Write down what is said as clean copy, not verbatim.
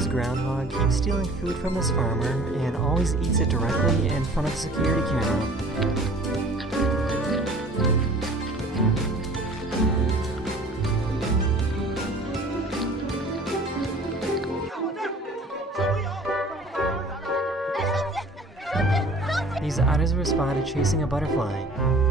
This groundhog keeps stealing food from this farmer and always eats it directly in front of the security camera. These otters were spotted chasing a butterfly.